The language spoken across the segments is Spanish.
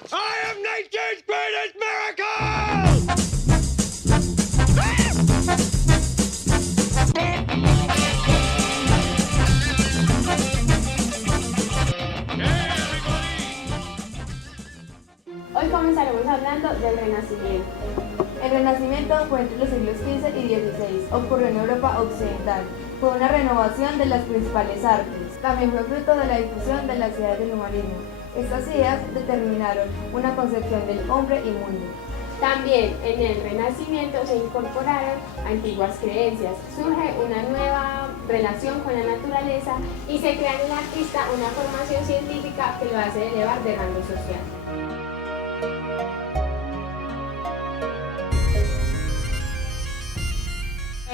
I am nature's greatest miracle! Hoy comenzaremos hablando del Renacimiento. El Renacimiento fue entre los siglos XV y XVI, ocurrió en Europa Occidental. Fue una renovación de las principales artes. También fue fruto de la difusión de las ideas del humanismo. Estas ideas determinaron una concepción del hombre y mundo. También en el Renacimiento se incorporaron antiguas creencias, surge una nueva relación con la naturaleza y se crea en el artista una formación científica que lo hace elevar de rango social.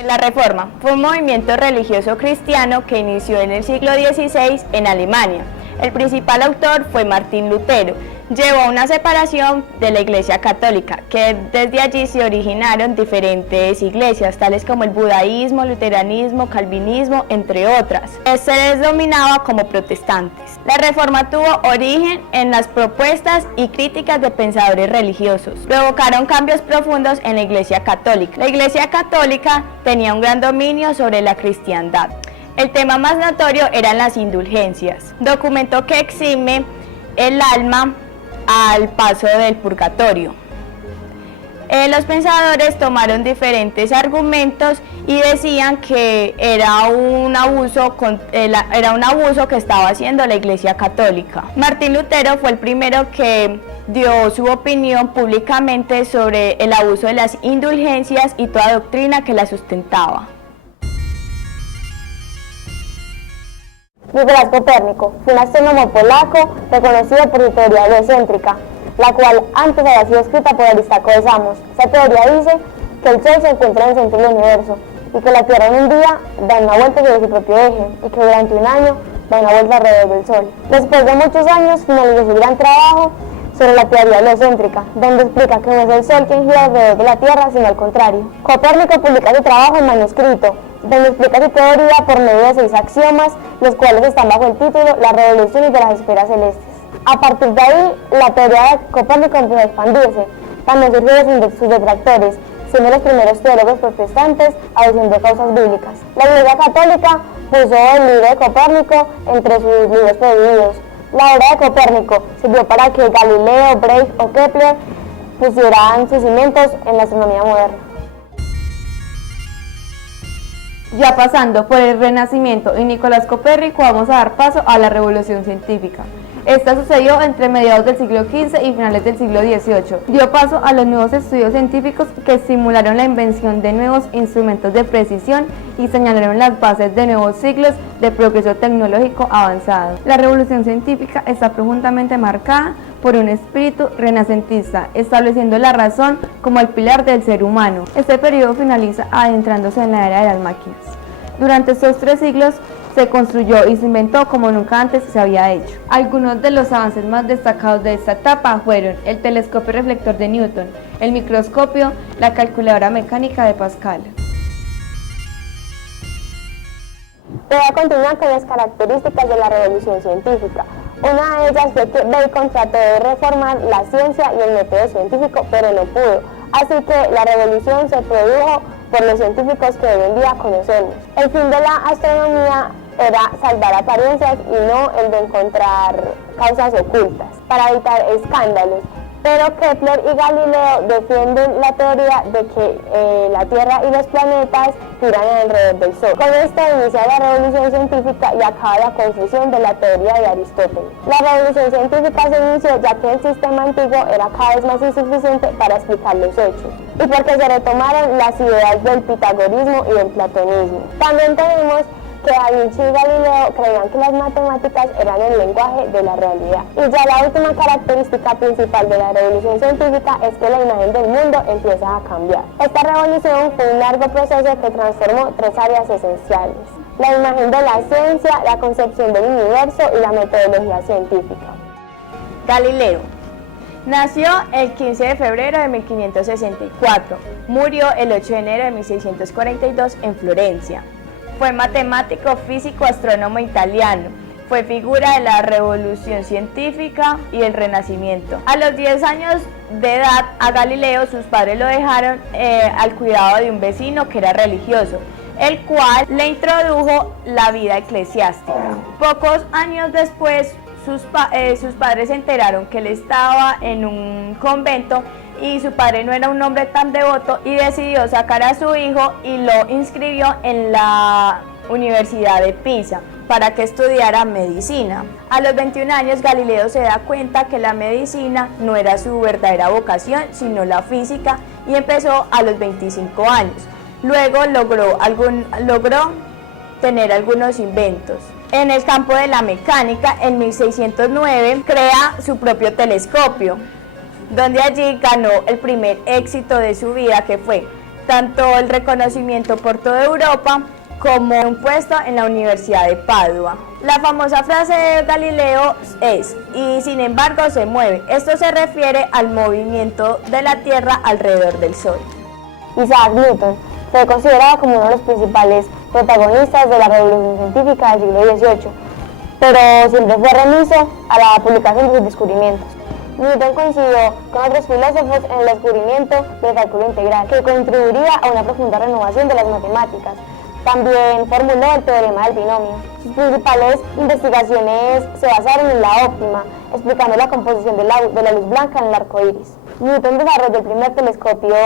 La Reforma fue un movimiento religioso cristiano que inició en el siglo XVI en Alemania. El principal autor fue Martín Lutero. Llevó a una separación de la Iglesia Católica, que desde allí se originaron diferentes iglesias, tales como el budaísmo, luteranismo, calvinismo, entre otras. Se les denominaba como protestantes. La Reforma tuvo origen en las propuestas y críticas de pensadores religiosos. Provocaron cambios profundos en la Iglesia Católica. La Iglesia Católica tenía un gran dominio sobre la cristiandad. El tema más notorio eran las indulgencias, documento que exime el alma al paso del purgatorio. Los pensadores tomaron diferentes argumentos y decían que era un abuso que estaba haciendo la Iglesia Católica. Martín Lutero fue el primero que dio su opinión públicamente sobre el abuso de las indulgencias y toda doctrina que la sustentaba. Nicolás Copérnico fue un astrónomo polaco reconocido por su teoría heliocéntrica, la cual antes había sido escrita por Aristarco de Samos. Esta teoría dice que el Sol se encuentra en el centro del universo y que la Tierra en un día da una vuelta sobre su propio eje y que durante un año da una vuelta alrededor del Sol. Después de muchos años finalizó su gran trabajo sobre la teoría heliocéntrica, donde explica que no es el Sol quien gira alrededor de la Tierra, sino al contrario. Copérnico publica su trabajo en manuscrito, donde explica su teoría por medio de 6 axiomas, los cuales están bajo el título Las revoluciones de las esferas celestes. A partir de ahí, la teoría de Copérnico empezó a expandirse. También surgieron sus detractores, siendo los primeros teólogos protestantes aduciendo causas bíblicas. La Iglesia Católica puso el libro de Copérnico entre sus libros prohibidos. La obra de Copérnico sirvió para que Galileo, Brage o Kepler pusieran sus cimientos en la astronomía moderna. Ya pasando por el Renacimiento y Nicolás Copérnico, vamos a dar paso a la Revolución Científica. Esta sucedió entre mediados del siglo XV y finales del siglo XVIII. Dio paso a los nuevos estudios científicos que estimularon la invención de nuevos instrumentos de precisión y señalaron las bases de nuevos siglos de progreso tecnológico avanzado. La Revolución Científica está profundamente marcada por un espíritu renacentista, estableciendo la razón como el pilar del ser humano. Este periodo finaliza adentrándose en la era de las máquinas. Durante estos 3 siglos se construyó y se inventó como nunca antes se había hecho. Algunos de los avances más destacados de esta etapa fueron el telescopio reflector de Newton, el microscopio, la calculadora mecánica de Pascal. Voy a continuar con las características de la revolución científica. Una de ellas fue que Bacon trató de reformar la ciencia y el método científico, pero no pudo. Así que la revolución se produjo por los científicos que hoy en día conocemos. El fin de la astronomía era salvar apariencias y no el de encontrar causas ocultas para evitar escándalos. Pero Kepler y Galileo defienden la teoría de que la Tierra y los planetas giran alrededor del Sol. Con esto inicia la revolución científica y acaba la confusión de la teoría de Aristóteles. La revolución científica se inició ya que el sistema antiguo era cada vez más insuficiente para explicar los hechos y porque se retomaron las ideas del pitagorismo y del platonismo. También tenemos que Da Vinci y Galileo creían que las matemáticas eran el lenguaje de la realidad. Y ya la última característica principal de la revolución científica es que la imagen del mundo empieza a cambiar. Esta revolución fue un largo proceso que transformó 3 áreas esenciales: la imagen de la ciencia, la concepción del universo y la metodología científica. Galileo nació el 15 de febrero de 1564, murió el 8 de enero de 1642 en Florencia. Fue matemático, físico, astrónomo italiano, fue figura de la Revolución Científica y el Renacimiento. A los 10 años de edad, a Galileo sus padres lo dejaron al cuidado de un vecino que era religioso, el cual le introdujo la vida eclesiástica. Pocos años después, sus padres se enteraron que él estaba en un convento y su padre no era un hombre tan devoto y decidió sacar a su hijo y lo inscribió en la Universidad de Pisa para que estudiara medicina. A los 21 años Galileo se da cuenta que la medicina no era su verdadera vocación, sino la física, y empezó a los 25 años. Luego logró tener algunos inventos. En el campo de la mecánica, en 1609 crea su propio telescopio, donde allí ganó el primer éxito de su vida, que fue tanto el reconocimiento por toda Europa como un puesto en la Universidad de Padua. La famosa frase de Galileo es: y sin embargo se mueve. Esto se refiere al movimiento de la Tierra alrededor del Sol. Isaac Newton fue considerado como uno de los principales protagonistas de la revolución científica del siglo XVIII, pero siempre fue remiso a la publicación de sus descubrimientos. Newton coincidió con otros filósofos en el descubrimiento del cálculo integral, que contribuiría a una profunda renovación de las matemáticas. También formuló el teorema del binomio. Sus principales investigaciones se basaron en la óptima, explicando la composición de la luz blanca en el arco iris. Newton desarrolló el primer telescopio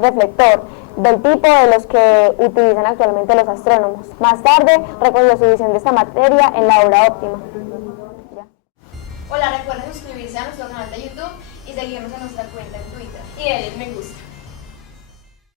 reflector, del tipo de los que utilizan actualmente los astrónomos. Más tarde, recogió su visión de esta materia en la obra óptima. Hola, recuerden suscribirse a nuestro canal de YouTube y seguirnos en nuestra cuenta en Twitter. Y denle me gusta.